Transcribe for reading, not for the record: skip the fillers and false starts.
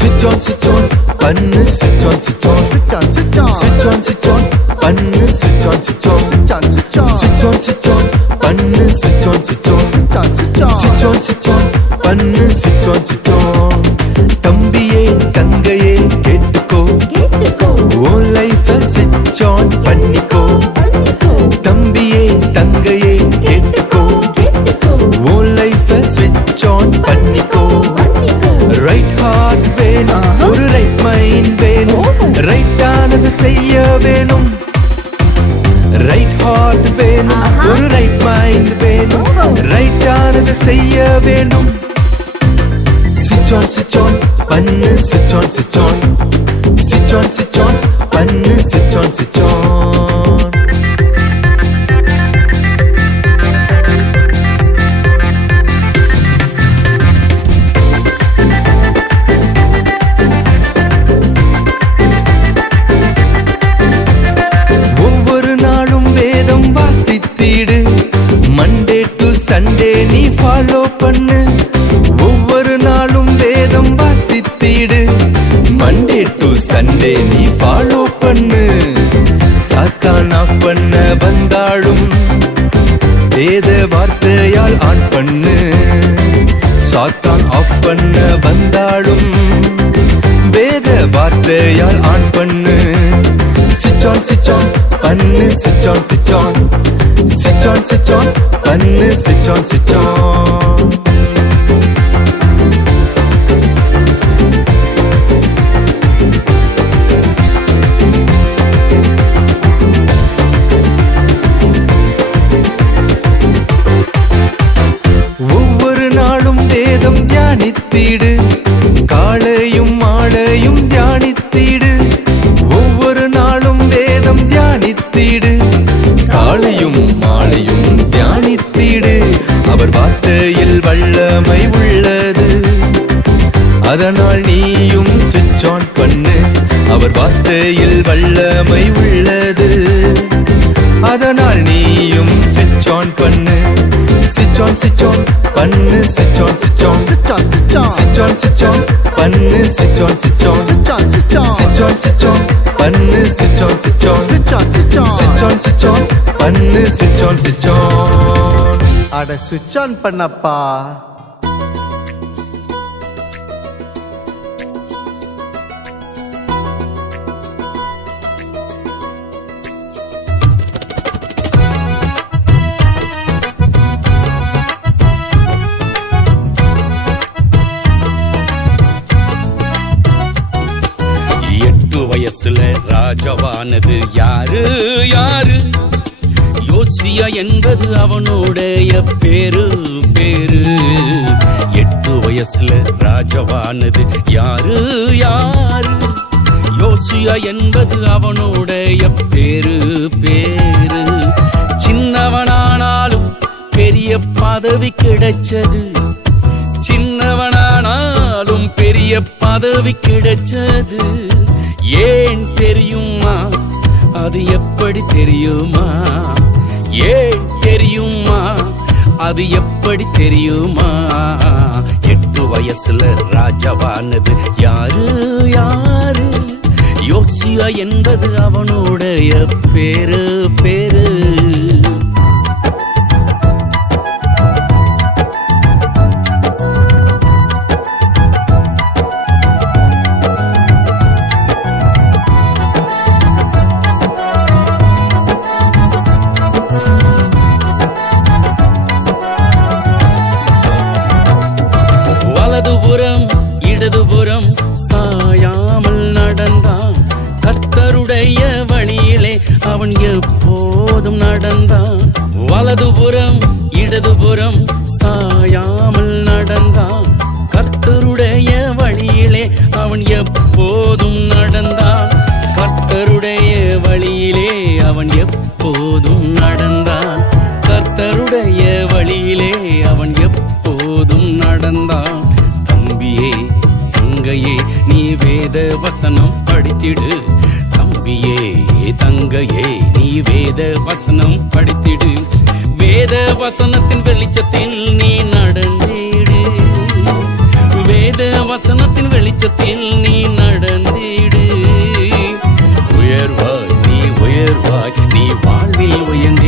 Switch on, பண்ணு switch on, switch on, switch on, switch on, switch on, switch on, பண்ணு switch on, switch on, switch on, switch on, switch on, switch on, பண்ணு switch on, switch on, switch on, switch on, switch on, switch on, பண்ணு switch on, switch on. தம்பியே தங்கையே கேட்டுக்கோ உன் லைஃபை switch on பண்ணிக்கோ. தம்பியே தங்கையே கேட்டுக்கோ உன் லைஃபை switch on பண்ணிக்கோ. ரைட் ஹார்ட் வேணும், ஒரு ரைட் மைண்ட் வேணும், ரைட்டானது செய்ய வேணும். ரைட் ஹார்ட் வேணும், ஒரு ரைட் மைண்ட் வேணும், ரைட்டானது செய்ய வேணும். Switch on, switch on, பண்ணு switch on, switch on, switch on, switch on, பண்ணு switch on, switch on. Monday to Sunday நீ ஃபாலோ பண்ணு. ஒவ்வொரு நாளும் வேதம் வாசித்திடு. மண்டே டு சண்டே நீ ஃபாலோ பண்ணு. சாத்தான் ஆஃப் பண்ண வந்தாலும் வேத வார்த்தையால் ஆன் பண்ணு. சாத்தான் ஆஃப் பண்ண வந்தாலும் வேத வார்த்தையால் ஆன் பண்ணு. Switch on, switch on, பண்ணு switch on, switch on, switch on, switch on, பண்ணு switch on, switch on. ஒவ்வொரு நாளும் வேதம் தியானித்திடு. காலையும் மாலையும் தியானித்திடு. ஒவ்வொரு நாளும் வேதம் தியானித்திடு. காலையும் மாலையும் தியானித்திடு. அவர் வார்த்தையில் வல்லமை உள்ளது, அதனால் நீயும் switch on பண்ணு. அவர் வார்த்தையில் வல்லமை உள்ளது, அதனால் நீயும் switch on பண்ணு. Switch on, switch on, பண்ணு switch on, switch on, switch on, switch on, switch on, switch on, பண்ணு switch on, switch on, switch on, switch on, switch on, switch on, பண்ணு switch on, switch on, switch on, switch on, switch on, switch on, பண்ணு switch on, switch on. அட switch on பண்ணப்பா. வயசுல ராஜவானது யாரு யாரு? யோசியா என்பது அவனுடைய பேரு பேரு. 8 வயசுல ராஜவானது யாரு யாரு? யோசியா என்பது அவனுடைய பேரு பேரு. சின்னவனானாலும் பெரிய பதவி கிடைச்சது. சின்னவனானாலும் பெரிய பதவி கிடைச்சது. ஏன் தெரியுமா? அது எப்படி தெரியுமா? ஏன் தெரியுமா? அது எப்படி தெரியுமா? 8 வயசுல ராஜாவானது யாரு யாரு? யோசியா என்பது அவனுடைய பேரு பேரு. வலதுபுறம் இடதுபுறம் சாயாமல் நடந்தான். கர்த்தருடைய வழியிலே அவன் எப்போதும் நடந்தான். வலதுபுறம் இடதுபுறம் சாயாமல் நடந்தான். கர்த்தருடைய வழியிலே அவன் எப்போதும் நடந்தான். கர்த்தருடைய வழியிலே அவன் எப்போதும் நடந்தான். கர்த்தருடைய வழியிலே அவன் எப்போதும் நடந்தான். தம்பியே தங்கையே நீ வேத வசனம் படித்திடு. தம்பியே தங்கையே நீ வேத வசனம் படித்திடு. வேத வசனத்தின் வெளிச்சத்தில் நீ நடந்திடு. வேத வசனத்தின் வெளிச்சத்தில் நீ நடந்திடு. உயர்வாய் நீ வாழ்வில் உயர்ந்து